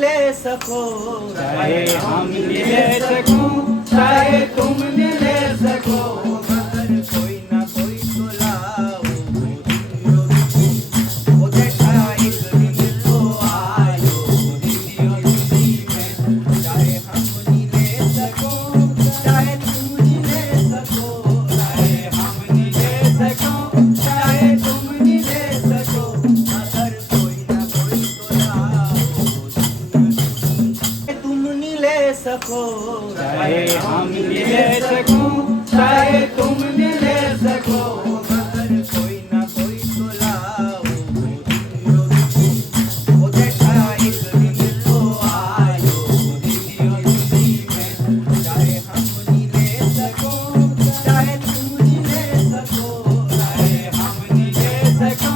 ले सको, चाहे हम ले सको, चाहे तुम ले सको, मगर कोई ना कोई तो लाओ वो देखा एक दिन तो आयो दिलियो दिली में। चाहे हम नहीं ले सको, चाहे तुम नहीं ले सको, चाहे हम ले सको, चाहे तुम ले सको, मगर कोई ना कोई तो लाओ तुम नहीं ले सको, चाहे हम ले सको, चाहे तुम ले सको, मगर कोई ना कोई तो लाओ वो देखा एक दिन तो आयो दिलियो दिली में। चाहे हम नहीं ले सको, चाहे तुम नहीं ले सको, चाहे हम ले सको,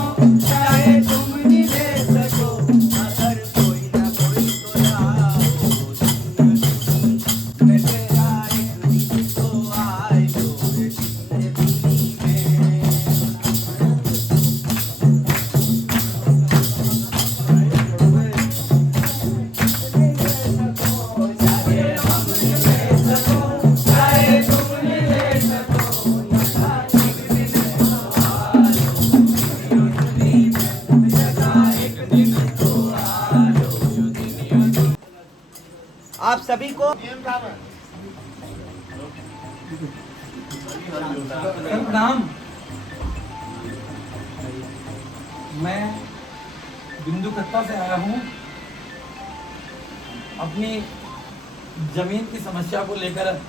चाहे तुम ले सको, मगर कोई ना कोई तो लाओ तेरा एक दिन तो आयो दिली में। चाहे तुम ले सको, आप सभी को प्रणाम। मैं बिंदु कत्ता से आया हूँ अपनी जमीन की समस्या को लेकर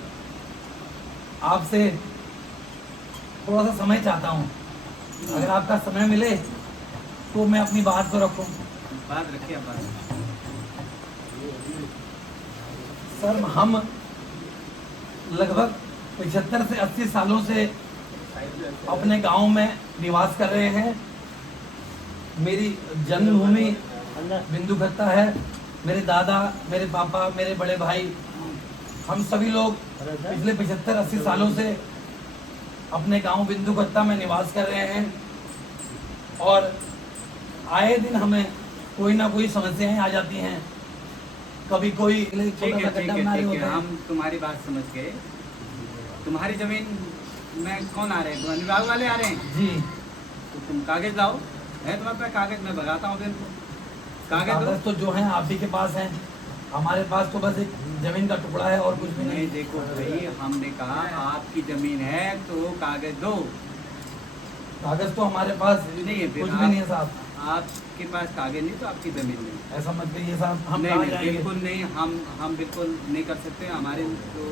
आपसे थोड़ा सा समय चाहता हूँ। अगर आपका समय मिले तो मैं अपनी बात को रखूँ। बात रखिए बात। सर, हम लगभग 75 से 80 सालों से अपने गांव में निवास कर रहे हैं। मेरी जन्मभूमि बिंदु कत्ता है। मेरे दादा, मेरे पापा, मेरे बड़े भाई, हम सभी लोग पिछले 75-80 सालों से अपने गांव बिंदु कत्ता में निवास कर रहे हैं और आए दिन हमें कोई ना कोई समस्याएं आ जाती हैं। कभी कोई ठीक है ठीक है, हम तुम्हारी बात समझ गए। तुम्हारी जमीन में कौन आ रहे हैं? वन विभाग वाले आ रहे हैं? जी। तो तुम कागज लाओ। है तुम्हारे पास कागज? मैं भगाता हूँ फिर कागज दो। कागज तो जो है आप ही के पास हैं, हमारे पास तो बस एक जमीन का टुकड़ा है और कुछ भी नहीं नहीं। देखो भाई, हमने कहा आपकी जमीन है तो कागज दो। कागज तो हमारे पास नहीं है, फिर कुछ भी नहीं है साहब। आपके पास कागज नहीं तो आपकी जमीन नहीं। ऐसा मत कहिए साहब, हम नहीं कहाँ नहीं, जाएंगे? बिल्कुल नहीं, हम बिल्कुल नहीं कर सकते। हमारे जो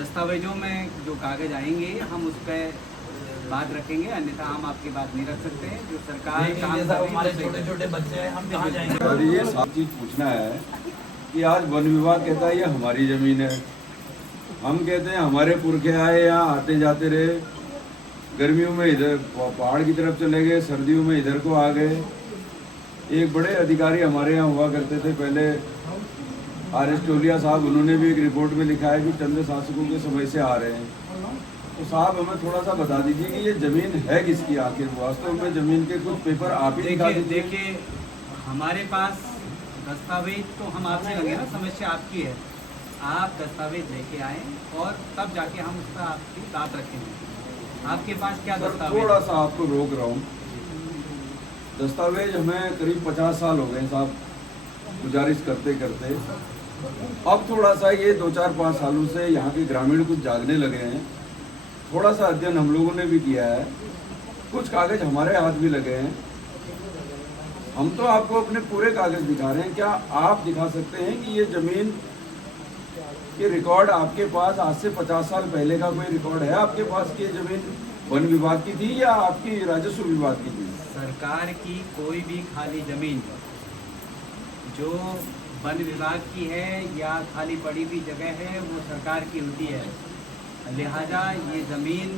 दस्तावेजों में जो कागज आएंगे हम उस पर बात रखेंगे, अन्यथा हम आपकी बात नहीं रख सकते। जो सरकार लेकिन काम ये कर साहब रही है, हमारे उसे- छोटे छोटे बच्चे हैं, हम कहाँ जाएंगे? और ये साफ चीज पूछना है कि आज वन विभाग कहता है ये हमारी जमीन है, हम कहते हैं हमारे पुरखे आए यहाँ आते जाते रहे, गर्मियों में इधर पहाड़ की तरफ चले गए, सर्दियों में इधर को आ गए। एक बड़े अधिकारी हमारे यहाँ हुआ करते थे पहले, आर.एस. टोलिया साहब, उन्होंने भी एक रिपोर्ट में लिखा है कि चंद शासकों के समय से आ रहे हैं। तो साहब हमें थोड़ा सा बता दीजिए कि ये जमीन है किसकी आखिर? वास्तव में जमीन के कुछ पेपर आप ही दिखा देखिए दीजिए। देखिए, हमारे पास दस्तावेज तो हम आपसे लगे ना, समस्या आपकी है। आप दस्तावेज लेके आए और तब जाके हम उस पर आपकी बात रखेंगे। आपके पास क्या सर, दस्तावेज? थोड़ा सा आपको रोक रहा हूँ। दस्तावेज हमें करीब 50 साल हो गए साहब गुजारिश करते करते। अब थोड़ा सा ये 2-4-5 सालों से यहाँ के ग्रामीण कुछ जागने लगे हैं। थोड़ा सा अध्ययन हम लोगों ने भी किया है, कुछ कागज हमारे हाथ भी लगे हैं। हम तो आपको अपने पूरे कागज दिखा रहे हैं, क्या आप दिखा सकते हैं कि ये जमीन के रिकॉर्ड आपके पास आज से 50 साल पहले का कोई रिकॉर्ड है आपके पास कि ये जमीन वन विभाग की थी या आपकी राजस्व विभाग की थी? सरकार की कोई भी खाली जमीन जो वन विभाग की है या खाली पड़ी हुई जगह है वो सरकार की होती है। लिहाजा ये ज़मीन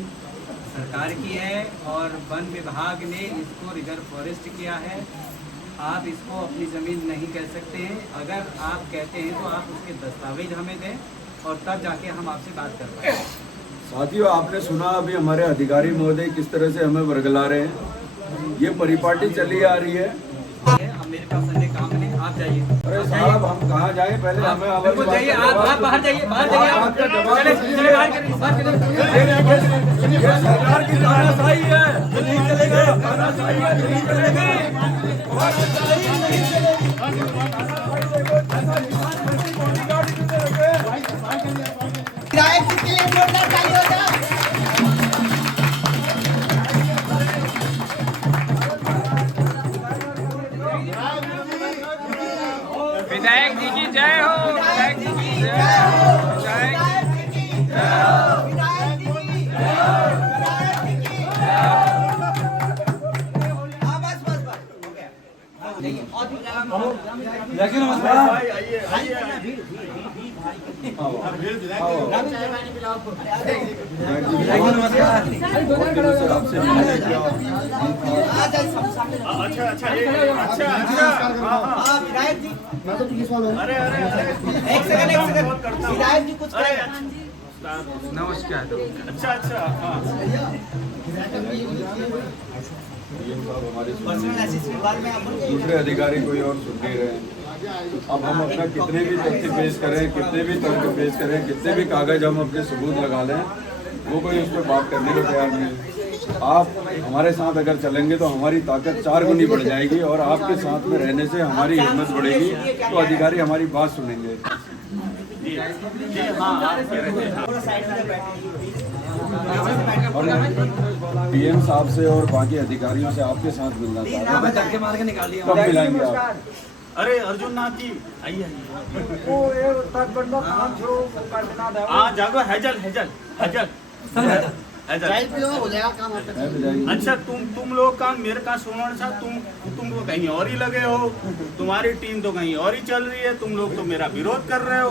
सरकार की है और वन विभाग ने इसको रिजर्व फॉरेस्ट किया है। आप इसको अपनी ज़मीन नहीं कह सकते हैं। अगर आप कहते हैं तो आप उसके दस्तावेज हमें दें और तब जाके हम आपसे बात कर पाएँ। साथियों, आपने सुना अभी हमारे अधिकारी महोदय किस तरह से हमें वर्गला रहे हैं। ये परिपाटी चली आ रही है। अब मेरे पास अन्य काम नहीं, आप जाइए। अरे साहब हम कहाँ जाएं पहले हमें आवाज बिल्कुल जाइए, आप बाहर जाइए, बाहर जाइए आप। आपका जवाब चले चले बाहर करिए, बाहर करिए। ये सरकार की तानाशाही है, ये नहीं चलेगा। तानाशाही है, ये नहीं चलेगा। विधायक जी के लिए जोरदार ताली हो जाए। विधायक जी की जय हो, विधायक जी की जय हो, विधायक जी की जय हो। विधायक जी की विधायक जी की हाँ बस बस बस हो गया। देखिए और भी लेकिन नमस्कार आपसे हाँ विधायक जी मैं तो पुलिस वाला हूँ। एक सेकंड विधायक जी कुछ करेगा। नमस्कार। पर्सनल असिस्टेंट बाद में आप दूसरे अधिकारी कोई और सुन नहीं रहे हैं। अब हम अपना कितने भी तथ्य पेश करें, कितने भी तर्क पेश करें, कितने भी कागज हम अपने सबूत लगा लें, वो कोई उस पर बात करने को तैयार नहीं। आप हमारे साथ अगर चलेंगे तो हमारी ताकत 4 गुनी बढ़ जाएगी और आपके साथ में रहने से हमारी हिम्मत बढ़ेगी, तो अधिकारी हमारी बात सुनेंगे। और पीएम साहब से और बाकी अधिकारियों से आपके साथ मिलना चाहता हूं। धक्के मार के निकाल दिया। कब मिलाएंगे आप? अरे अर्जुन नाथ जी आइए जागो हेजल हेजल हेजल हेजल मैं भी जाएंगे। अच्छा तुम लोग का मेरे का सुनना था, तुम तो कहीं और ही लगे हो, तुम्हारी टीम तो कहीं और ही चल रही है, तुम लोग तो मेरा विरोध कर रहे हो,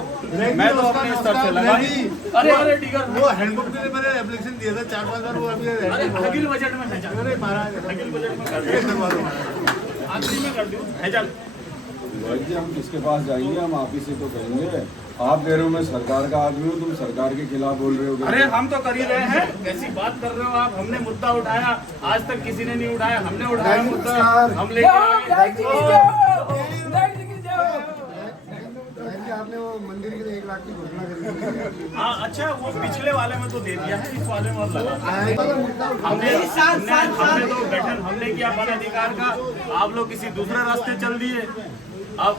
मैं तो अपने स्तर से लगा ही। अरे डिगर वो हैंडबुक के लिए मैंने एप्लीकेशन दिया था 4-5 बार, वो अभी अखिल बजट में हेजल, अरे महाराज अखिल बजट में कर दिया, आखिरी में कर दूं हेजल। भाई जी हम किसके पास जाएंगे? हम आप ही से तो कहेंगे। आप कह रहे हो मैं सरकार का आदमी हूँ, तुम सरकार के खिलाफ बोल रहे हो। अरे हम तो कर ही रहे हैं, कैसी बात कर रहे हो आप? हमने मुद्दा उठाया, आज तक किसी ने नहीं उठाया, हमने उठाया मुद्दा, हम आपने वो मंदिर के लिए 1 लाख की घोषणा करी। हाँ अच्छा, वो पिछले वाले में तो दे दिया है, इस वाले में और लगा। हमने तो गठन हमने किया वन अधिकार का, आप लोग किसी दूसरे रास्ते चल दिए। अब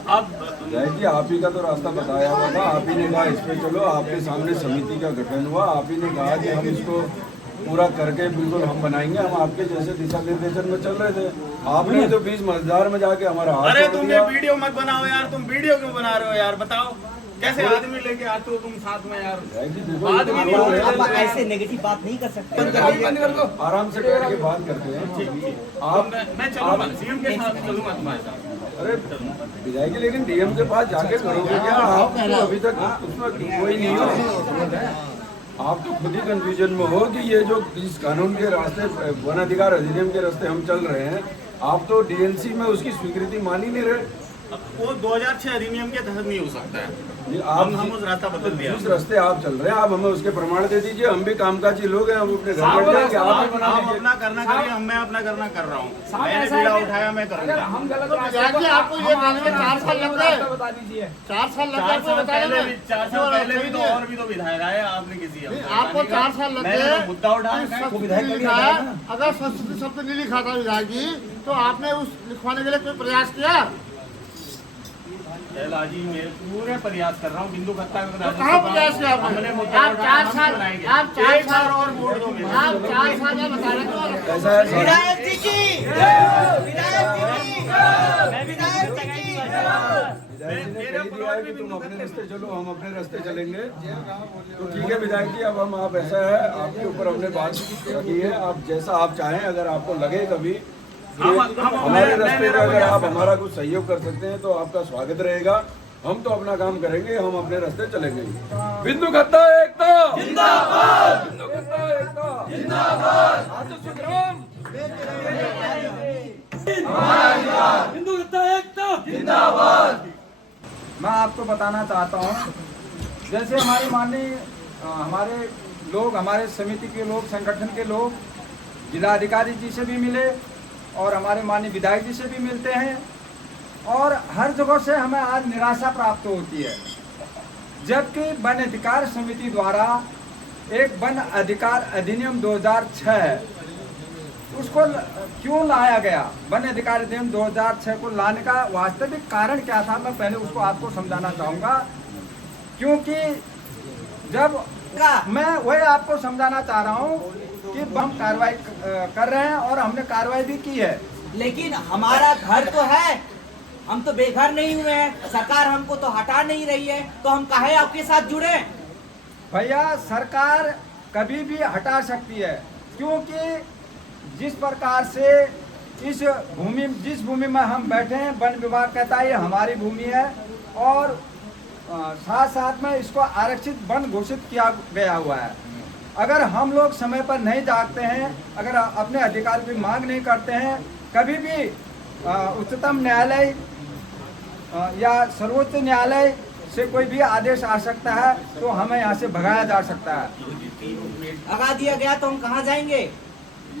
जी आप ही का तो रास्ता बताया हुआ था, आप ही ने कहा इस पे चलो, आपके सामने समिति का गठन हुआ, आप ही ने कहा कि हम इसको पूरा करके बिल्कुल हम बनाएंगे, हम आपके जैसे दिशा निर्देशन में चल रहे थे। आपने तो 20 मजेदार में जाके हमारा हाथ अरे तोड़ तुम दिया। ये वीडियो मत बनाओ यार, तुम वीडियो क्यों बना रहे हो यार? बताओ कैसे आदमी लेके आते हो तुम साथ में यार? भाई जी, देखो, बात भी नहीं हो रही आप है। ऐसे नेगेटिव बात नहीं कर सकते। आराम से बैठ के बात करते हैं। आप मैं चलूंगा, सीएम के साथ चलूंगा तुम्हारे साथ। अरे विधायक लेकिन डीएम के पास जाके करोगे क्या? आप तो अभी तक उसमें कोई नहीं हो। आप तो खुद ही कंफ्यूजन में हो कि ये जो इस कानून के रास्ते, वन अधिकार अधिनियम के रास्ते हम चल रहे हैं, आप तो डीएनसी में उसकी स्वीकृति मान ही नहीं रहे। वो 2006 अधिनियम के तहत नहीं हो सकता है। ये हम उस रास्ता बदल दिया। जिस रास्ते आप चल रहे हैं, आप हमें उसके प्रमाण दे दीजिए। हम भी कामकाजी लोग हैं, हम अपने घर बैठ जाएंगे, आप भी बना आप लीजिए। अपना करना करिए, मैं अपना करना कर रहा हूँ। मैंने बीड़ा उठाया, मैं करूँगा। आपको ये कहने में 4 साल लग गए, 4 साल लग गए, 4 साल पहले भी तो और भी तो विधायक आए, आपने किसी आपको 4 साल लग मैंने गए। तो मुद्दा उठाया। अगर संस्कृति शब्द नहीं लिखा था विधायक जी, तो आपने उस लिखवाने के लिए कोई प्रयास किया? जी मैं पूरे प्रयास कर रहा हूँ, बिंदु कत्ता कहाँ प्रयास किया आपने? आप 4 साल और वोट दोगे? आप 4 साल में बता रहे थे। ऐसा है सर। विधायक जी की विधायक जी की विधायक जी की मेरे दिया है कि तुम अपने रास्ते चलो, हम अपने रास्ते चलेंगे। तो ठीक है विधायक जी, अब हम आप ऐसा है, आपके ऊपर हमने बात की है, आप जैसा आप चाहें, अगर आपको लगे कभी हमारे रास्ते में अगर आप हमारा कुछ सहयोग कर सकते हैं तो आपका स्वागत रहेगा। हम तो अपना काम करेंगे, हम अपने रास्ते चलेंगे। बिंदु कत्ता एकता जिंदाबाद, बिंदु कत्ता एकता जिंदाबाद, आजू संग्राम बिंदु कत्ता एकता जिंदाबाद। मैं आपको बताना चाहता हूँ, जैसे हमारे माननीय हमारे लोग, हमारे समिति के लोग, संगठन के लोग जिलाधिकारी जी से भी मिले और हमारे माननीय विधायक जी से भी मिलते हैं और हर जगह से हमें आज निराशा प्राप्त होती है। जबकि वन अधिकार समिति द्वारा एक वन अधिकार अधिनियम 2006 है, उसको क्यों लाया गया? वन अधिकार अधिनियम 2006 को लाने का वास्तविक कारण क्या था, मैं पहले उसको आपको समझाना चाहूँगा। क्योंकि जब मैं वही आपको समझाना चाह रहा हूँ कि हम कार्रवाई कर रहे हैं और हमने कार्रवाई भी की है। लेकिन हमारा घर तो है, हम तो बेघर नहीं हुए हैं, सरकार हमको तो हटा नहीं रही है, तो हम काहे आपके साथ जुड़े? भैया सरकार कभी भी हटा सकती है, क्योंकि जिस प्रकार से जिस भूमि में हम बैठे हैं, वन विभाग कहता है ये हमारी भूमि है और साथ साथ में इसको आरक्षित वन घोषित किया गया हुआ है। अगर हम लोग समय पर नहीं जागते हैं, अगर अपने अधिकार की मांग नहीं करते हैं, कभी भी उच्चतम न्यायालय या सर्वोच्च न्यायालय से कोई भी आदेश आ सकता है, तो हमें यहाँ से भगाया जा सकता है। भगा दिया गया तो हम कहाँ जाएंगे?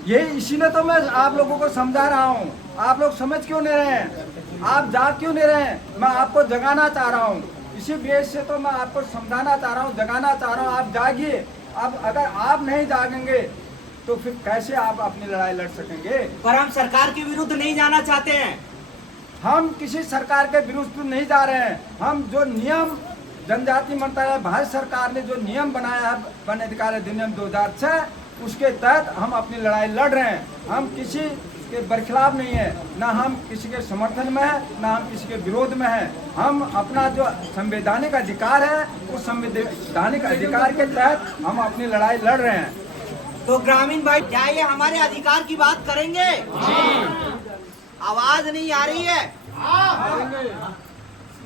यही इसीलिए तो मैं आप लोगों को समझा रहा हूँ। आप लोग समझ क्यों नहीं रहे हैं? आप जाग क्यों नहीं रहे हैं? मैं आपको जगाना चाह रहा हूँ। इसी बेस से तो मैं आपको समझाना चाह रहा हूँ, जगाना चाह रहा हूँ। आप जागिए। अब अगर आप नहीं जागेंगे तो फिर कैसे आप अपनी लड़ाई लड़ सकेंगे? पर हम सरकार के विरुद्ध नहीं जाना चाहते हैं। हम किसी सरकार के विरुद्ध नहीं जा रहे हैं। हम जो नियम जनजाति मंत्रालय भारत सरकार ने जो नियम बनाया है वन अधिकार अधिनियम 2006, उसके तहत हम अपनी लड़ाई लड़ रहे हैं। हम किसी के बरखिलाफ नहीं है, ना हम किसी के समर्थन में है, ना हम किसी के विरोध में है। हम अपना जो संवैधानिक अधिकार है, उस संवैधानिक अधिकार के तहत हम अपनी लड़ाई लड़ रहे हैं। तो ग्रामीण भाई, क्या ये हमारे अधिकार की बात करेंगे? आवाज नहीं आ रही है,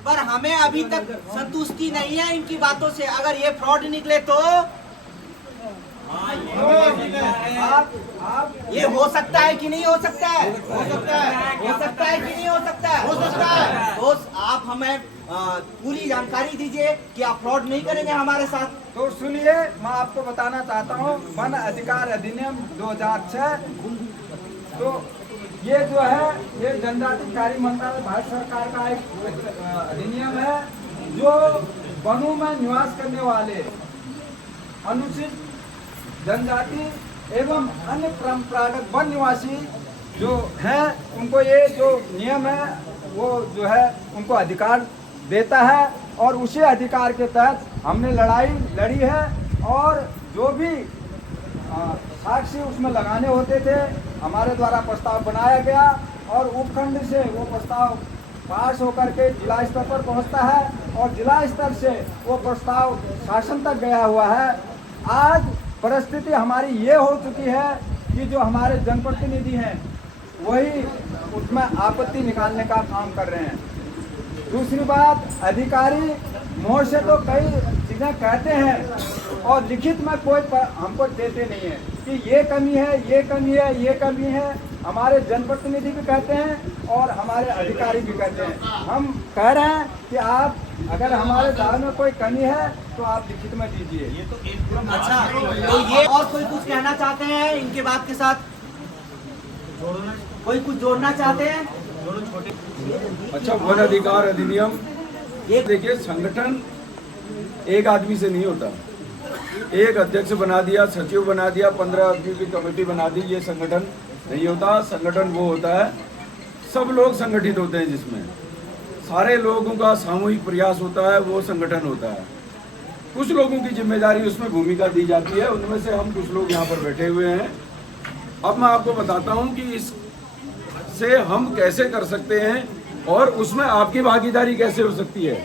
पर हमें अभी तक संतुष्टि नहीं है इनकी बातों से। अगर ये फ्रॉड निकले तो ये हो सकता है कि नहीं हो सकता है? हो सकता है। हो सकता है कि नहीं हो सकता है? हो सकता है। तो आप हमें पूरी जानकारी दीजिए कि आप फ्रॉड नहीं करेंगे हमारे साथ। तो सुनिए, मैं आपको बताना चाहता हूँ वन अधिकार अधिनियम 2006, तो ये जो है ये जनजाति कार्य मंत्रालय भारत सरकार का एक अधिनियम है, जो वनों में निवास करने वाले अनुसूचित जनजाति एवं अन्य परंपरागत वन निवासी जो हैं, उनको ये जो नियम है वो जो है उनको अधिकार देता है। और उसी अधिकार के तहत हमने लड़ाई लड़ी है। और जो भी साक्ष्य उसमें लगाने होते थे, हमारे द्वारा प्रस्ताव बनाया गया और उपखंड से वो प्रस्ताव पास होकर के जिला स्तर पर पहुंचता है और जिला स्तर से वो प्रस्ताव शासन तक गया हुआ है। आज परिस्थिति हमारी ये हो चुकी है कि जो हमारे जनप्रतिनिधि हैं वही उसमें आपत्ति निकालने का काम कर रहे हैं। दूसरी बात, अधिकारी मुँह से तो कई चीज़ें कहते हैं और लिखित में कोई हमको देते नहीं है कि ये कमी है, ये कमी है, ये कमी है। हमारे जनप्रतिनिधि भी कहते हैं और हमारे अधिकारी भी कहते हैं। हम कह रहे हैं कि आप अगर हमारे दाव में कोई कमी है तो आप लिखित में दीजिए। ये तो अच्छा, तो ये और कोई कुछ कहना चाहते हैं इनके बात के साथ? कोई कुछ जोड़ना चाहते हैं? अच्छा, वन अधिकार अधिनियम, ये देखिए, संगठन एक आदमी से नहीं होता। एक अध्यक्ष बना दिया, सचिव बना दिया, 15 आदमी की कमेटी बना दी, ये संगठन नहीं होता। संगठन वो होता है, सब लोग संगठित होते हैं, जिसमें सारे लोगों का सामूहिक प्रयास होता है, वो संगठन होता है। कुछ लोगों की जिम्मेदारी उसमें भूमिका दी जाती है, उनमें से हम कुछ लोग यहाँ पर बैठे हुए हैं। अब मैं आपको बताता हूँ कि इससे हम कैसे कर सकते हैं और उसमें आपकी भागीदारी कैसे हो सकती है।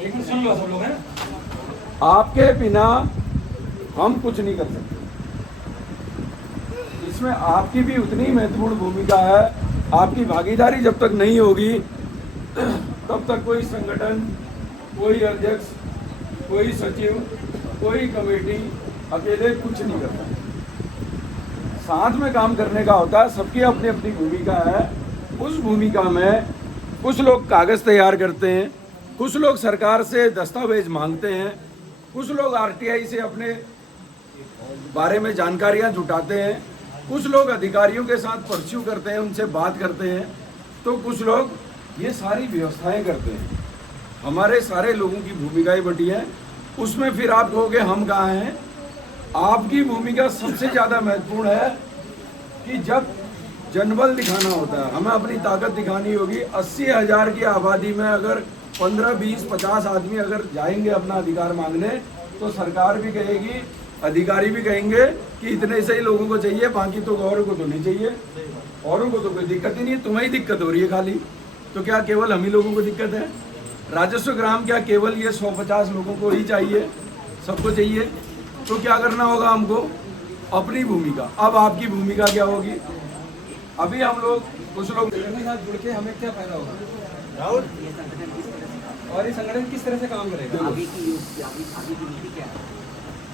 लेकिन सुन लो सब लोग, है आपके बिना हम कुछ नहीं कर सकते। इसमें आपकी भी उतनी महत्वपूर्ण भूमिका है। आपकी भागीदारी जब तक नहीं होगी तब तक कोई संगठन, कोई अध्यक्ष, कोई सचिव, कोई कमेटी अकेले कुछ नहीं करता। साथ में काम करने का होता है, सबकी अपनी अपनी भूमिका है। उस भूमिका में कुछ लोग कागज़ तैयार करते हैं, कुछ लोग सरकार से दस्तावेज मांगते हैं, कुछ लोग आरटीआई से अपने बारे में जानकारियां जुटाते हैं, कुछ लोग अधिकारियों के साथ परस्यू करते हैं, उनसे बात करते हैं, तो कुछ लोग ये सारी व्यवस्थाएं करते हैं, हमारे सारे लोगों की भूमिकाएं बटी है, उसमें फिर आप कहोगे हम कहाँ हैं। आपकी भूमिका सबसे ज़्यादा महत्वपूर्ण है कि जब जनबल दिखाना होता है, हमें अपनी ताकत दिखानी होगी। 80,000 की आबादी में अगर 15, 20, 50 आदमी अगर जाएंगे अपना अधिकार मांगने, तो सरकार भी कहेगी, अधिकारी भी कहेंगे कि इतने से ही लोगों को चाहिए, बाकी तो औरों को तो नहीं चाहिए, औरों को तो कोई दिक्कत ही नहीं है, तुम्हें ही दिक्कत हो रही है खाली। तो क्या केवल हम ही लोगों को दिक्कत है? राजस्व ग्राम क्या केवल ये 150 लोगों को ही चाहिए? सबको चाहिए? तो क्या करना होगा हमको? अपनी भूमिका। अब आपकी भूमिका क्या होगी? अभी हम लोग कुछ लोग के साथ जुड़ के हमें क्या फायदा होगा राहुल, और ये संगठन किस तरह से काम करेगा? आगे की नीति क्या है?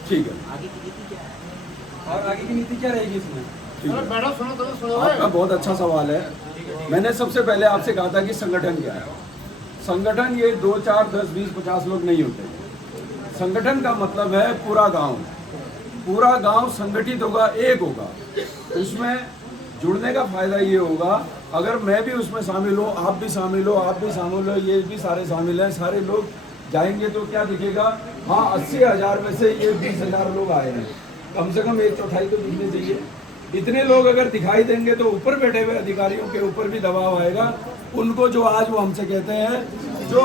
ठीक है, आगे की नीति क्या है? और आगे की नीति क्या रहेगी इसमें? ठीक है। आपका बहुत अच्छा सवाल है। मैंने सबसे पहले आपसे कहा था कि संगठन क्या है। संगठन ये 2, 4, 10, 20, 50 लोग नहीं होते। संगठन का मतलब है पूरा गांव, पूरा गांव संगठित होगा, एक होगा। उसमें जुड़ने का फायदा ये होगा, अगर मैं भी उसमें शामिल हूँ, आप भी शामिल हो, आप भी शामिल हो, ये भी सारे शामिल हैं, सारे लोग जाएंगे तो क्या दिखेगा? हाँ, 80,000 में से ये 20,000 लोग आए हैं, कम से कम 1/4 तो दिखने चाहिए। इतने लोग अगर दिखाई देंगे तो ऊपर बैठे हुए अधिकारियों के ऊपर भी दबाव आएगा। उनको जो आज वो हमसे कहते हैं, जो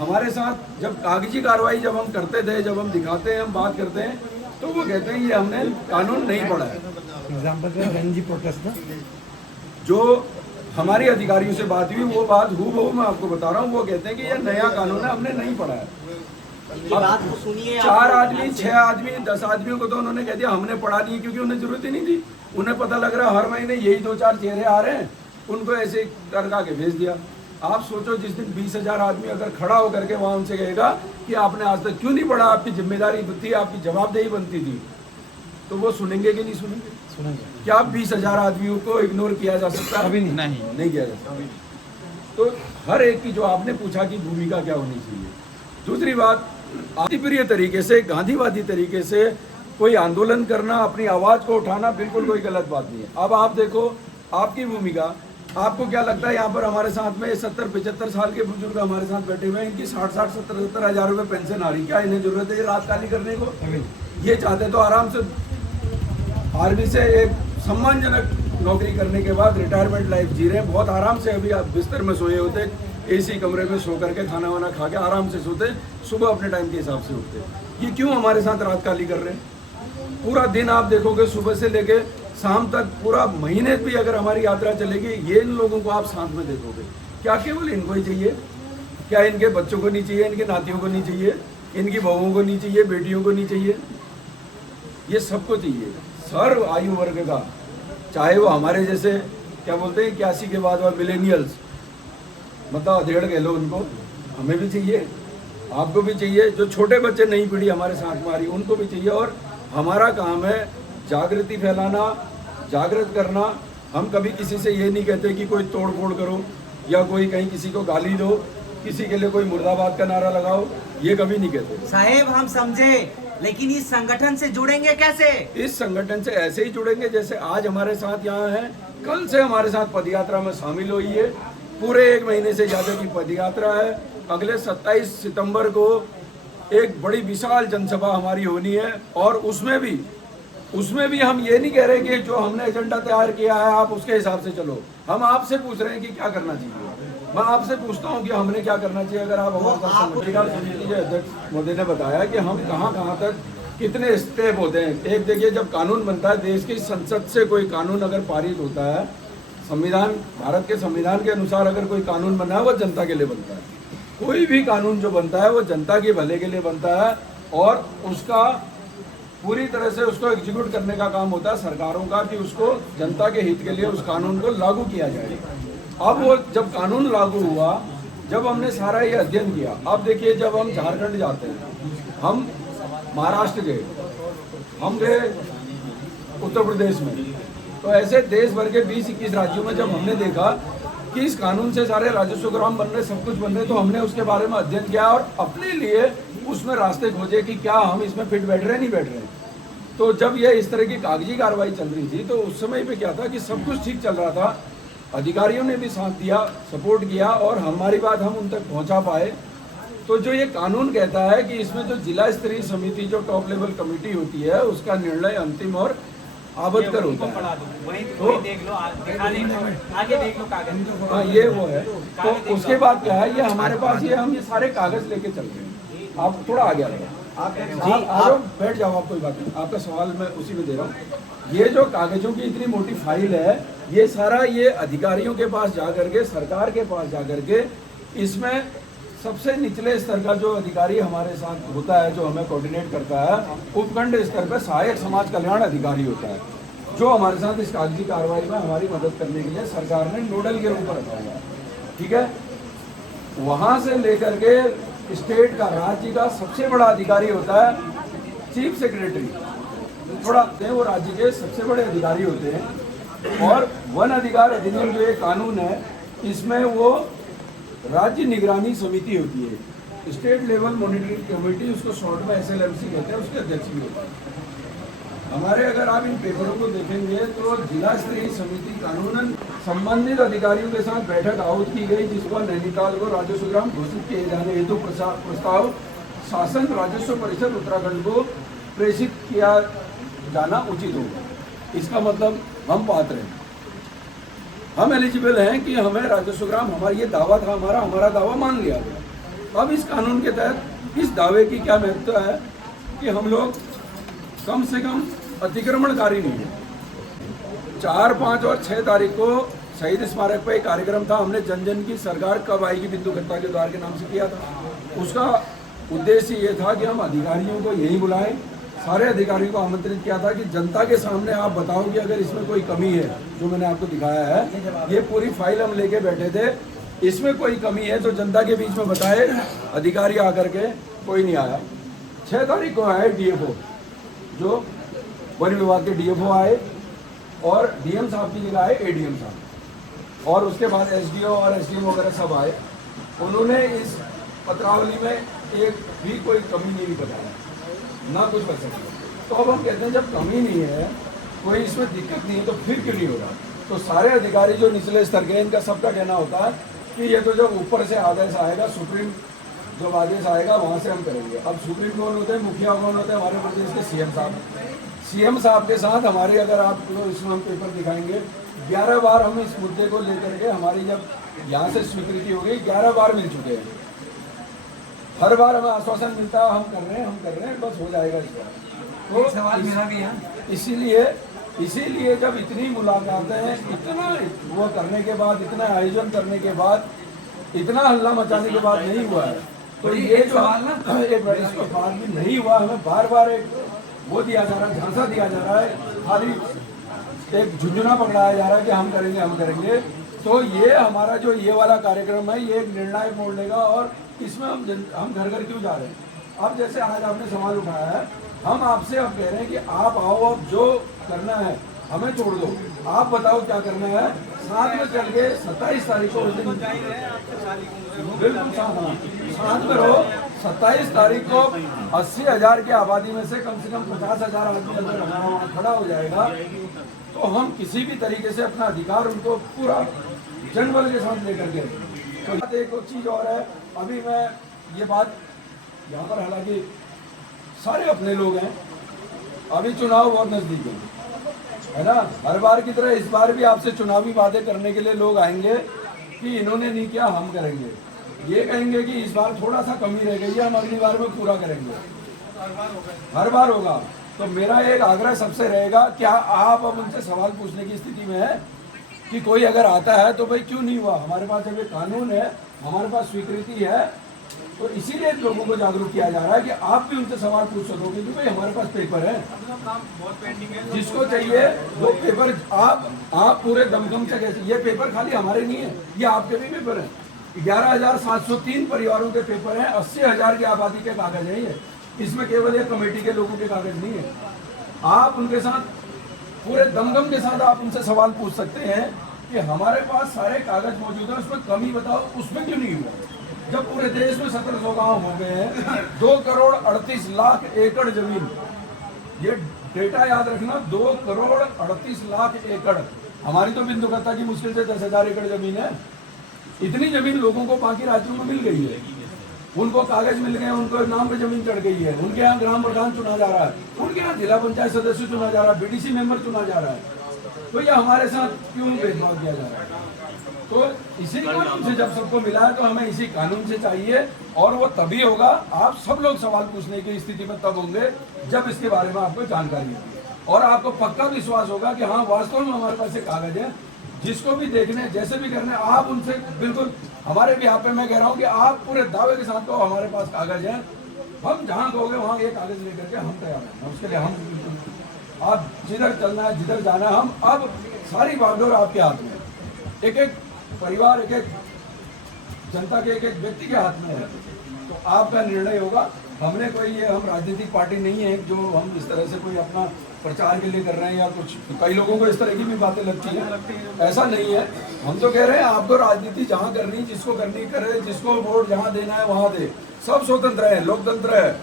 हमारे साथ जब कागजी कार्रवाई जब हम करते थे, जब हम दिखाते हैं, हम बात करते हैं, तो वो कहते हैं ये हमने कानून नहीं पढ़ा है। एग्जाम्पल प्रोटेस्ट जो हमारी अधिकारियों से बात हुई, वो बात हूबहू मैं आपको बता रहा हूँ। वो कहते हैं कि ये नया कानून है, हमने नहीं पढ़ा है। बात को सुनिए। 4 आदमी, 6 आदमी, 10 आदमियों को तो उन्होंने कह दिया हमने पढ़ा नहीं, क्योंकि उन्हें जरूरत ही नहीं थी। उन्हें पता लग रहा हर महीने यही 2-4 चेहरे आ रहे हैं, उनको ऐसे करका के भेज दिया। आप सोचो, जिस दिन 20,000 आदमी अगर खड़ा होकर के वहाँ उनसे कहेगा कि आपने आज तक क्यों नहीं पढ़ा, आपकी जिम्मेदारी थी, आपकी जवाबदेही बनती थी, तो वो सुनेंगे कि नहीं सुनेंगे? क्या 20,000 आदमियों को इग्नोर किया जा सकता है? अभी नहीं किया जा सकता। तो हर एक की, जो आपने पूछा कि भूमिका क्या होनी चाहिए। दूसरी बात, आदिप्रिय तरीके से, गांधीवादी तरीके से कोई आंदोलन करना, अपनी आवाज को उठाना बिल्कुल कोई गलत बात नहीं है। अब आप देखो, आपकी भूमिका, आपको क्या लगता है यहाँ पर हमारे साथ में 70-75 साल के बुजुर्ग हमारे साथ बैठे हुए हैं, इनकी 60-60, 70-70 हज़ार रुपये पेंशन आ रही, क्या इन्हें जरूरत है ये रात काली करने को? ये चाहते तो आराम से आर्मी से एक सम्मानजनक नौकरी करने के बाद रिटायरमेंट लाइफ जी रहे हैं, बहुत आराम से। अभी आप बिस्तर में सोए होते, एसी कमरे में सो करके खाना वाना खा के आराम से सोते, सुबह अपने टाइम के हिसाब से उठते। ये क्यों हमारे साथ रात काली कर रहे हैं? पूरा दिन आप देखोगे, सुबह से लेके शाम तक, पूरा महीने भी अगर हमारी यात्रा चलेगी, ये इन लोगों को आप साथ में देखोगे। क्या केवल इनको ही चाहिए? क्या इनके बच्चों को नहीं चाहिए? इनके नातियों को नहीं चाहिए? इनकी बहुओं को नहीं चाहिए? बेटियों को नहीं चाहिए? ये सबको चाहिए, सर्व आयु वर्ग का। चाहे वो हमारे जैसे, क्या बोलते हैं 81 के बाद वाले मिलेनियल्स, मतलब 1.5 कह लो, उनको हमें भी चाहिए, आपको भी चाहिए। जो छोटे बच्चे, नई पीढ़ी हमारे साथ में आ रही, उनको भी चाहिए। और हमारा काम है जागृति फैलाना, जागृत करना। हम कभी किसी से ये नहीं कहते कि कोई तोड़ फोड़ करो, या कोई कहीं किसी को गाली दो, किसी के लिए कोई मुर्दाबाद का नारा लगाओ, ये कभी नहीं कहते। साहेब हम समझे, लेकिन इस संगठन से जुड़ेंगे कैसे? इस संगठन से ऐसे ही जुड़ेंगे जैसे आज हमारे साथ यहाँ हैं, कल से हमारे साथ पदयात्रा में शामिल हुई है। पूरे 1 महीने से ज़्यादा की पदयात्रा है। अगले 27 सितंबर को एक बड़ी विशाल जनसभा हमारी होनी है, और उसमें भी हम ये नहीं कह रहे कि जो हमने एजेंडा तैयार किया है आप उसके हिसाब से चलो। हम आपसे पूछ रहे हैं कि क्या करना चाहिए। मैं आपसे पूछता हूं कि हमने क्या करना चाहिए। अगर आप हमारे साथ समिति के अध्यक्ष महोदय ने बताया कि हम कहां तक कितने स्टेप होते हैं। एक देखिए, जब कानून बनता है, देश की संसद से कोई कानून अगर पारित होता है, संविधान, भारत के संविधान के अनुसार अगर कोई कानून बना है, वो जनता के लिए बनता है। कोई भी कानून जो बनता है वो जनता के भले के लिए बनता है, और उसका पूरी तरह से उसको एग्जीक्यूट करने का काम होता है सरकारों का, कि उसको जनता के हित के लिए उस कानून को लागू किया जाए। अब वो जब कानून लागू हुआ, जब हमने सारा ये अध्ययन किया, अब देखिए, जब हम झारखंड जाते हैं, हम महाराष्ट्र गए, हम गए उत्तर प्रदेश में, तो ऐसे देश भर के 20-21 राज्यों में जब हमने देखा कि इस कानून से सारे राजस्व ग्राम बन रहे, सब कुछ बन रहे, तो हमने उसके बारे में अध्ययन किया और अपने लिए उसमें रास्ते खोजे कि क्या हम इसमें फिट बैठ रहे नहीं बैठ रहे। तो जब ये इस तरह की कागजी कार्रवाई चल रही थी, तो उस समय पे क्या था कि सब कुछ ठीक चल रहा था, अधिकारियों ने भी साथ दिया, सपोर्ट किया और हमारी बात हम उन तक पहुंचा पाए। तो जो ये कानून कहता है कि इसमें जो जिला स्तरीय समिति जो टॉप लेवल कमेटी होती है उसका निर्णय अंतिम और आबदकर होता है। वही देख लो, आगे देख लो कागज। हाँ, ये वो है। तो उसके बाद क्या है, ये हमारे पास हम ये सारे कागज लेके चल रहे हैं। आप थोड़ा आगे आ जाओ, आप बैठ जाओ, आप कोई बात नहीं, आपका सवाल मैं उसी में दे रहा हूँ। ये जो कागजों की इतनी मोटी फाइल है, ये सारा ये अधिकारियों के पास जा करके, सरकार के पास जा करके, इसमें सबसे निचले स्तर का जो अधिकारी हमारे साथ होता है, जो हमें कोऑर्डिनेट करता है, उपखंड स्तर पर सहायक समाज कल्याण अधिकारी होता है, जो हमारे साथ इस कागजी कार्रवाई में हमारी मदद करने के लिए सरकार ने नोडल के रूप में रखा हुआ है। ठीक है, वहाँ से लेकर के स्टेट का, राज्य का सबसे बड़ा अधिकारी होता है चीफ सेक्रेटरी, थोड़ा वो राज्य के सबसे बड़े अधिकारी होते हैं। और वन अधिकार अधिनियम जो एक कानून है, इसमें वो राज्य निगरानी समिति होती है, स्टेट लेवल मॉनिटरिंग कमेटी, उसको शॉर्ट में SLMC कहते हैं, उसके अध्यक्ष भी होता है। हमारे अगर आप इन पेपरों को देखेंगे तो जिला स्तरीय समिति कानूनन संबंधित अधिकारियों के साथ बैठक आहूत की गई, जिसको नैनीताल को राजस्व ग्राम घोषित किए जाने हेतु प्रस्ताव शासन राजस्व परिषद उत्तराखंड को प्रेषित किया जाना उचित होगा। इसका मतलब हम पात्र हैं, हम एलिजिबल हैं कि हमें राजस्व ग्राम, हमारा ये दावा था, हमारा दावा मान लिया गया। अब इस कानून के तहत इस दावे की क्या महत्व है कि हम लोग कम से कम अतिक्रमणकारी नहीं है। 4, 5 और 6 तारीख को शहीद स्मारक पर एक कार्यक्रम था, हमने जन जन की सरकार कब आएगी बिंदु खत्ता के द्वार के नाम से किया था। उसका उद्देश्य ये था कि हम अधिकारियों को यही बुलाएं, सारे अधिकारियों को आमंत्रित किया था कि जनता के सामने आप बताओ कि अगर इसमें कोई कमी है, जो मैंने आपको दिखाया है, ये पूरी फाइल हम लेके बैठे थे, इसमें कोई कमी है तो जनता के बीच में बताए। अधिकारी आकर के कोई नहीं आया। 6 तारीख को आए DFO, जो वन विभाग के DFO आए, और DM साहब की जगह आए ADM साहब, और उसके बाद SDO और SDM वगैरह सब आए। उन्होंने इस पत्रावली में एक भी कोई कमी नहीं बताया, ना कुछ कर सकते। तो अब हम कहते हैं जब कमी नहीं है, कोई इसमें दिक्कत नहीं है, तो फिर क्यों नहीं हो रहा? तो सारे अधिकारी जो निचले स्तर के, इनका सबका कहना होता है कि ये तो जब ऊपर से आदेश आएगा, सुप्रीम जब आदेश आएगा वहाँ से हम करेंगे। अब सुप्रीम कौन होते हैं, मुखिया कौन होते हैं? हमारे प्रदेश के CM साहब। CM साहब के साथ हमारे, अगर आप इसमें हम पेपर दिखाएंगे, 11 बार हम इस मुद्दे को लेकर के, हमारी जब यहाँ से स्वीकृति हो गई, 11 बार मिल चुके हैं। हर बार हमें आश्वासन मिलता है हम कर रहे हैं, बस हो जाएगा इस बार। तो सवाल मेरा भी है, इसीलिए जब इतनी मुलाकातें, इतना वो करने के बाद, इतना आयोजन करने के बाद, इतना हल्ला मचाने के बाद नहीं हुआ है, तो ये जो एक बार इसको बाद भी नहीं हुआ, हमें बार बार एक वो दिया जा रहा है, झांसा दिया जा रहा है, खाली एक झुंझुना पकड़ाया जा रहा है कि हम करेंगे। तो ये हमारा जो ये वाला कार्यक्रम है, ये एक निर्णायक मोड़ लेगा। और इसमें हम घर घर क्यों जा रहे हैं? अब जैसे आज आपने सवाल उठाया है, हम आपसे अब कह रहे हैं कि आप आओ, अब जो करना है हमें छोड़ दो, आप बताओ क्या करना है, साथ में चल के 27 तारीख को, बिल्कुल साथ में रहो। 27 तारीख को 80,000 की आबादी में से कम 50,000 आदमी अगर हमारा वहाँ खड़ा हो जाएगा, तो हम किसी भी तरीके से अपना अधिकार उनको पूरा जनबल के साथ लेकर के। तो एक चीज़ और है, अभी मैं ये बात यहाँ पर, हालांकि सारे अपने लोग हैं, अभी चुनाव बहुत नज़दीक है ना। हर बार की तरह इस बार भी आपसे चुनावी वादे करने के लिए लोग आएंगे कि इन्होंने नहीं किया, हम करेंगे। ये कहेंगे कि इस बार थोड़ा सा कमी रह गई है, हम अगली बार में पूरा करेंगे। हर बार होगा। तो मेरा एक आग्रह सबसे रहेगा, क्या आप अब उनसे सवाल पूछने की स्थिति में है कि कोई अगर आता है तो भाई क्यों नहीं हुआ? हमारे पास जब ये कानून है, हमारे पास स्वीकृति है, तो इसीलिए लोगों को जागरूक किया जा रहा है कि आप भी उनसे सवाल पूछ सकोगे कि भाई हमारे पास पेपर है, जिसको चाहिए वो पेपर आप पूरे दमदम से कैसे, ये पेपर खाली हमारे नहीं है, ये आपके भी पेपर है। 11,703 परिवारों के पेपर हैं, 80,000 की आबादी के कागज है ये, इसमें केवल एक कमेटी के लोगों के कागज नहीं है। आप उनके साथ पूरे दमदम के साथ आप उनसे सवाल पूछ सकते हैं कि हमारे पास सारे कागज मौजूद है, उसमें कमी बताओ, उसमें क्यों नहीं हुआ? जब पूरे देश में 1700 गाँव हो गए हैं, 2 करोड़ 38 लाख एकड़ जमीन, ये डेटा याद रखना, 2 करोड़ 38 लाख एकड़ हमारी तो बिंदुकत्ता की मुश्किल से 10,000 एकड़ जमीन है। इतनी जमीन लोगों को बाकी राज्यों में मिल गई है, उनको कागज मिल गए, उनको नाम पे जमीन चढ़ गई है, उनके यहाँ ग्राम प्रधान चुना जा रहा है, उनके यहाँ जिला पंचायत सदस्य चुना जा रहा है, बीडीसी मेंबर चुना जा रहा है। तो ये हमारे साथ क्यों भेदभाव किया जा रहा है? तो इसी कानून से जब सबको मिला है तो हमें इसी कानून से चाहिए, और वो तभी होगा, आप सब लोग सवाल पूछने की स्थिति में तब होंगे जब इसके बारे में आपको जानकारी होगी और आपको पक्का विश्वास होगा कि हाँ वास्तव में हमारे पास एक कागज है। जिसको भी देखने जैसे भी करने आप उनसे बिल्कुल, हमारे भी यहाँ पे मैं कह रहा हूँ कि आप पूरे दावे के साथ कहो हमारे पास कागज है, हम जहाँ कहोगे वहाँ ये कागज लेकर के हम तैयार हैं, उसके लिए हम बिल्कुल, आप जिधर चलना है जिधर जाना है, हम अब सारी बागडोर आपके हाथ में, एक एक परिवार, एक एक जनता के एक एक व्यक्ति के हाथ में है। तो आपका निर्णय होगा। हमने कोई ये, हम राजनीतिक पार्टी नहीं है जो हम इस तरह से कोई अपना प्रचार के लिए कर रहे हैं या कुछ, कई लोगों को इस तरह की भी बातें लगती हैं, ऐसा नहीं है। हम तो कह रहे हैं आपको राजनीति जहाँ करनी, जिसको करनी करे, जिसको वोट जहाँ देना है वहाँ दे, सब स्वतंत्र है, लोकतंत्र है,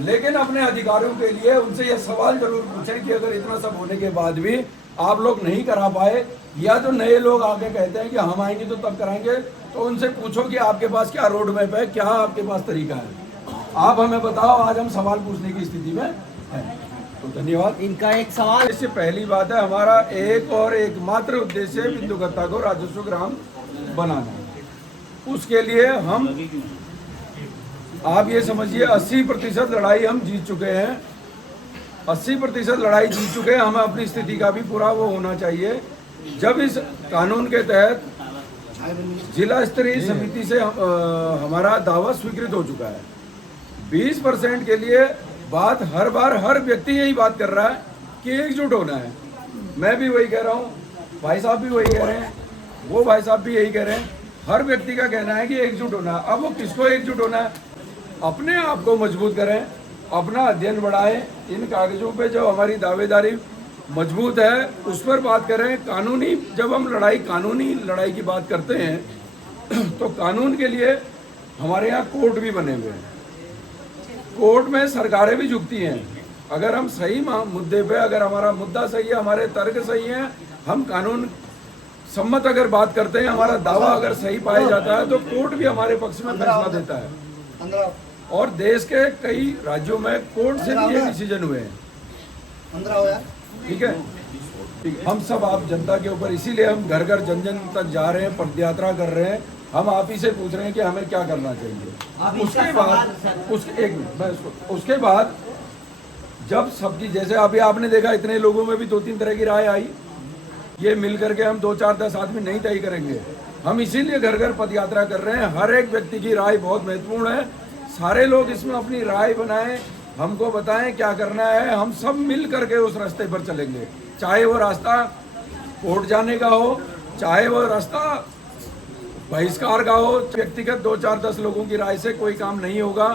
लेकिन अपने अधिकारियों के लिए उनसे यह सवाल जरूर पूछें कि अगर इतना सब होने के बाद भी आप लोग नहीं करा पाए, या जो नए लोग आके कहते हैं कि हम आएंगे तो तब कराएंगे, तो उनसे पूछो कि आपके पास क्या रोड मैप है, क्या आपके पास तरीका है, आप हमें बताओ। आज हम सवाल पूछने की स्थिति में हैं। तो धन्यवाद। इनका एक सवाल, इससे पहली बात है, हमारा एक और एकमात्र उद्देश्य है बिंदुकत्ता को राजस्व ग्राम बनाना। उसके लिए हम, आप ये समझिए 80% लड़ाई हम जीत चुके हैं, 80% लड़ाई जीत चुके हैं। हमें अपनी स्थिति का भी पूरा वो होना चाहिए। जब इस कानून के तहत जिला स्तरीय समिति से हमारा दावा स्वीकृत हो चुका है, 20% के लिए बात हर बार हर व्यक्ति यही बात कर रहा है कि एकजुट होना है। मैं भी वही कह रहा हूँ, भाई साहब भी वही कह रहे हैं, वो भाई साहब भी यही कह रहे हैं, हर व्यक्ति का कहना है कि एकजुट होना है। अब वो किसको एकजुट होना है? अपने आप को मजबूत करें, अपना अध्ययन बढ़ाएं, इन कागजों पे जो हमारी दावेदारी मजबूत है उस पर बात करें। कानूनी, जब हम कानूनी लड़ाई की बात करते हैं तो कानून के लिए हमारे यहाँ कोर्ट भी बने हुए हैं, कोर्ट में सरकारें भी झुकती हैं। अगर हम सही मुद्दे पे, अगर हमारा मुद्दा सही है, हमारे तर्क सही हैं, हम कानून सम्मत अगर बात करते हैं, हमारा दावा अगर सही पाया जाता है तो कोर्ट भी हमारे पक्ष में फैसला देता है। और देश के कई राज्यों में कोर्ट से भी ये डिसीजन हुए हैं। ठीक है, हम सब आप जनता के ऊपर, इसीलिए हम घर घर जन जन तक जा रहे हैं, पदयात्रा कर रहे हैं। हम आप ही से पूछ रहे हैं कि हमें क्या करना चाहिए। उसके बाद जब सबकी, जैसे अभी आपने देखा इतने लोगों में भी 2-3 तरह की राय आई, ये मिल करके हम 2-4-10 आदमी नहीं तय करेंगे। हम इसीलिए घर घर पदयात्रा कर रहे हैं। हर एक व्यक्ति की राय बहुत महत्वपूर्ण है, सारे लोग इसमें अपनी राय बनाएं, हमको बताएं क्या करना है, हम सब मिल करके उस रास्ते पर चलेंगे। चाहे वो रास्ता कोर्ट जाने का हो, चाहे वो रास्ता बहिष्कार का हो, व्यक्तिगत 2-4-10 लोगों की राय से कोई काम नहीं होगा।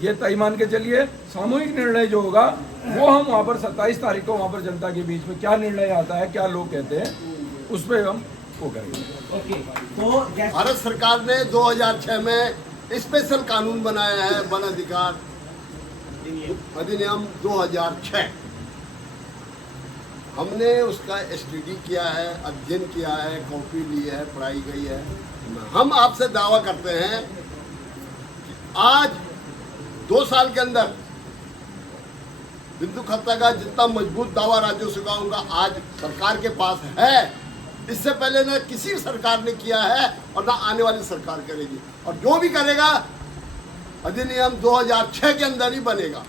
ये तय मान के चलिए, सामूहिक निर्णय जो होगा वो हम वहाँ पर 27 तारीख को वहाँ पर जनता के बीच में क्या निर्णय आता है, क्या लोग कहते हैं, उस पर हम वो करेंगे। तो भारत सरकार ने 2006 में स्पेशल कानून बनाया है, वन अधिकार अधिनियम 2006। हमने उसका स्टडी किया है, अध्ययन किया है, कॉपी ली है, पढ़ाई गई है। हम आपसे दावा करते हैं कि आज 2 साल के अंदर बिंदुकत्ता का जितना मजबूत दावा राजस्व का उनका आज सरकार के पास है, इससे पहले न किसी सरकार ने किया है और न आने वाली सरकार करेगी। और जो भी करेगा अधिनियम 2006 के अंदर ही बनेगा।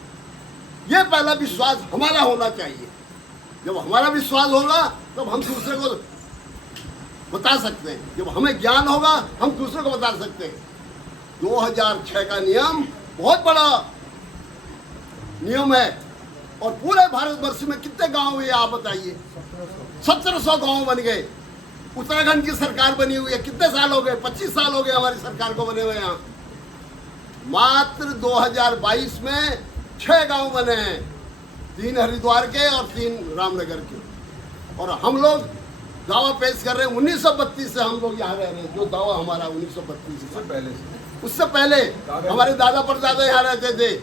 ये पहला विश्वास हमारा होना चाहिए। जब हमारा विश्वास होगा तब हम दूसरे को बता सकते हैं, जब हमें ज्ञान होगा हम दूसरे को बता सकते हैं। 2006 का नियम बहुत बड़ा नियम है और पूरे भारतवर्ष में कितने गांव हुए आप बताइए? 1700 गांव बन गए। उत्तराखंड की सरकार बनी हुई है, कितने साल हो गए? 25 साल हो गए हमारी सरकार को बने हुए। यहाँ मात्र 2022 में 6 गांव बने हैं, 3 हरिद्वार के और 3 रामनगर के। और हम लोग दावा पेश कर रहे हैं 1932 से हम लोग यहाँ रह रहे हैं। जो दावा हमारा 1932 से पहले से, उससे पहले हमारे दादा परदादा यहाँ रहते थे,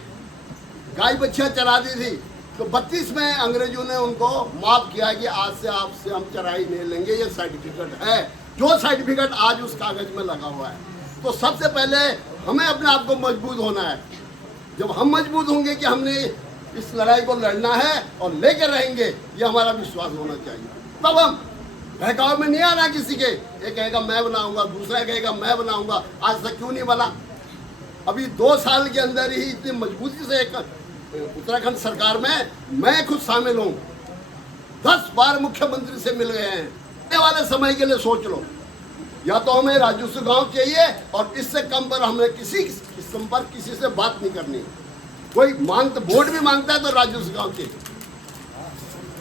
गाय बच्चियाँ चरा दी थी। तो 32 में अंग्रेजों ने उनको माफ किया कि आज से आपसे हम चराई नहीं लेंगे, ये सर्टिफिकेट है, जो सर्टिफिकेट आज उस कागज में लगा हुआ है। तो सबसे पहले हमें अपने आप को मजबूत होना है। जब हम मजबूत होंगे कि हमने इस लड़ाई को लड़ना है और लेकर रहेंगे, ये हमारा विश्वास होना चाहिए। तब हम बहकाव में नहीं आना किसी के, एक कहेगा मैं बनाऊंगा, दूसरा कहेगा मैं बनाऊंगा, आज तक क्यों नहीं बना। अभी 2 साल के अंदर ही इतनी मजबूती से एक उत्तराखंड सरकार में मैं खुद शामिल हूँ, 10 बार मुख्यमंत्री से मिल गए हैं। आने वाले समय के लिए सोच लो, या तो हमें राजस्व गांव चाहिए और इससे कम पर हमें किसी संपर्क किसी से बात नहीं करनी। कोई मांगता, वोट भी मांगता है तो राजस्व गांव के,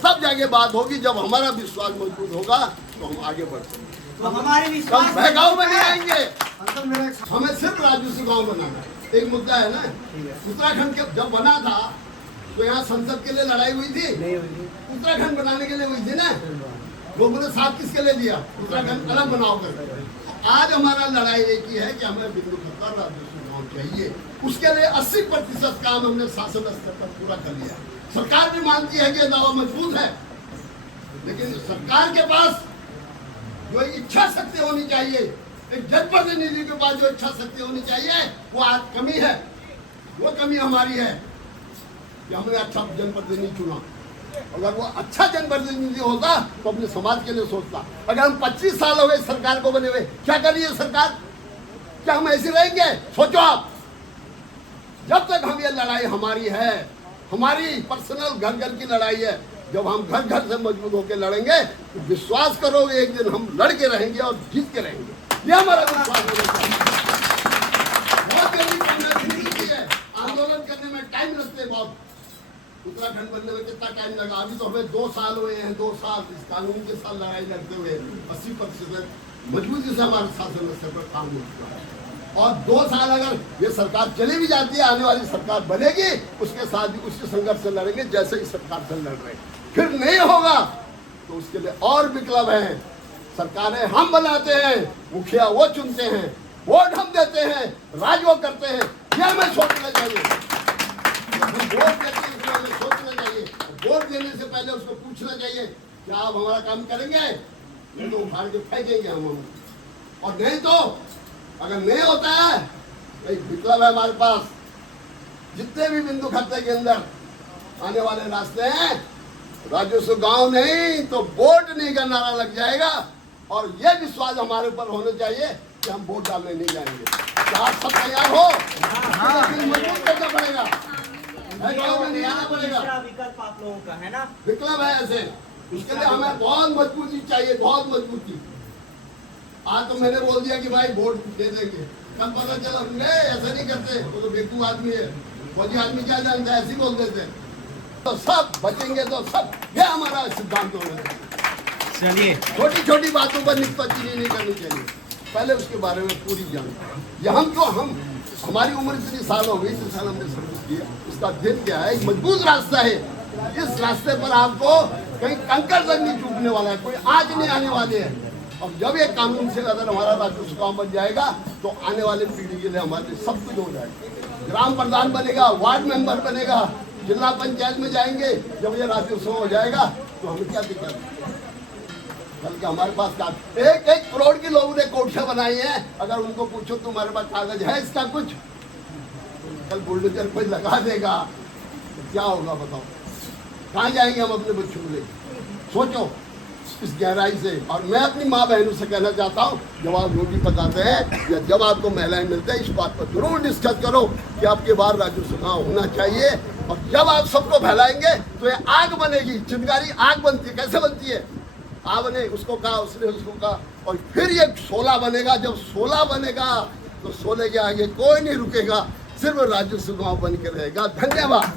सब जगह बात होगी। जब हमारा विश्वास मजबूत होगा तो हम आगे बढ़ते हैं। तो हमारे हम विश्वास बहकाव में नहीं आएंगे, हमें सिर्फ राजस्व गांव बनाना है। एक मुद्दा है ना, उत्तराखंड के जब बना था तो यहाँ संसद के लिए लड़ाई हुई थी, उत्तराखंड बनाने के लिए हुई थी ना। लोगों ने साथ किसके लिए दिया, उत्तराखंड अलग बनाओ कर। आज हमारा लड़ाई एक ही है कि हमें बिंदु खत्ता राजस्व गांव चाहिए। उसके लिए 80% काम हमने शासन स्तर पर पूरा कर लिया। सरकार भी मानती है कि दावा मजबूत है, लेकिन सरकार के पास जो इच्छा शक्ति होनी चाहिए, एक जनप्रतिनिधि के पास जो इच्छा शक्ति होनी चाहिए, वो आज कमी है। वो कमी हमारी है कि हमने अच्छा जनप्रतिनिधि चुना। अगर वो अच्छा जनप्रतिनिधि होता तो अपने समाज के लिए सोचता। अगर हम 25 साल हो गए सरकार को बने हुए, क्या कर रही है सरकार? क्या हम ऐसे रहेंगे? सोचो आप। जब तक हम ये लड़ाई हमारी है, हमारी पर्सनल घर घर की लड़ाई है, जब हम घर घर से मजबूत होकर लड़ेंगे तो विश्वास करो एक दिन हम लड़ के रहेंगे और जीत के रहेंगे। ये हमारा विश्वास होना चाहिए। बहुत जल्दी करना है, आंदोलन करने में टाइम लगते बहुत। उत्तराखंड बनने में कितना टाइम लगा? अभी तो हमें 2 साल हुए हैं, 2 साल इस कानून के साथ लड़ाई लड़ते हुए 80% मजबूती से हमारे शासन स्तर पर काम हो चुका है। और 2 साल अगर ये सरकार चली भी जाती है, आने वाली सरकार बनेगी, उसके साथ भी उसी संघर्ष से लड़ेंगे जैसे इस सरकार से लड़ रहे हैं। फिर नहीं होगा तो उसके लिए और विकल्प है। सरकारें हम बनाते हैं, मुखिया वो चुनते हैं, वोट हम देते हैं, राज वो करते हैं। ये हमें सोचना चाहिए। हम वोट देते हैं इसमें हमें सोचना चाहिए। वोट देने से पहले उसको पूछना चाहिए क्या आप हमारा काम करेंगे? नहीं तो उखाड़ के फेंकेंगे हम। और नहीं तो अगर नहीं होता है, एक विकल्प है हमारे पास। जितने भी बिंदु खत्ते के अंदर आने वाले रास्ते हैं, राजस्व गांव नहीं तो वोट नहीं का नारा लग जाएगा। और ये विश्वास हमारे ऊपर होना चाहिए कि हम वोट डालने नहीं जाएंगे। क्या आप सब तैयार हो? मजबूत करना पड़ेगा, गाँव में नहीं आना पड़ेगा। विकल्प आप लोगों का है ना, विकल्प है ऐसे। उसके लिए हमें बहुत मजबूती चाहिए, बहुत मजबूती। आज तो मैंने बोल दिया कि भाई वोट दे देंगे, कल पता चला नहीं ऐसा नहीं करते, वो तो बेवकूफ आदमी है, फौजी आदमी क्या जानता है, ऐसे ही बोल देते। तो सब बचेंगे तो सब, ये हमारा सिद्धांत होना चाहिए। चलिए, छोटी छोटी बातों पर निष्पत्ति नहीं करनी चाहिए, पहले उसके बारे में पूरी जानकारी। ये हम हमारी उम्र इतनी साल हो गई, इतने साल हमने सर्विस किया, उसका दिन क्या है? एक मजबूत रास्ता है। इस रास्ते पर आपको कहीं कंकड़ तक नहीं टूटने वाला है, कोई आग नहीं आने वाले है। और जब ये कानून से अगर हमारा राजस्व गांव बन जाएगा तो आने वाले पीढ़ी के लिए हमारे लिए सब कुछ हो जाएगा। ग्राम प्रधान बनेगा, वार्ड मेंबर बनेगा, जिला पंचायत में जाएंगे। जब ये राजस्व हो जाएगा तो हमें क्या दिक्कत है? बल्कि हमारे पास 1-1 करोड़ के लोगों ने कोठियां बनाई हैं। अगर उनको पूछो तुम्हारे पास कागज है इसका कुछ, कल बुलडोजर कोई लगा देगा तो क्या होगा बताओ? कहाँ जाएंगे हम अपने बच्चों को लेकर? सोचो इस गहराई से। और मैं अपनी माँ बहनों से कहना चाहता हूँ, जब आप रोटी पकाते हैं या जब आपको महिलाएं मिलते हैं, इस बात पर जरूर डिस्कस करो कि आपके बाहर राजस्व गाँव होना चाहिए। और जब आप सबको फैलाएंगे तो ये आग बनेगी। चिंगारी आग बनती है, कैसे बनती है? आपने उसको कहा, उसने उसको कहा, और फिर ये शोला बनेगा। जब शोला बनेगा तो शोले के आगे कोई नहीं रुकेगा, सिर्फ राजस्व गाँव बन के रहेगा। धन्यवाद।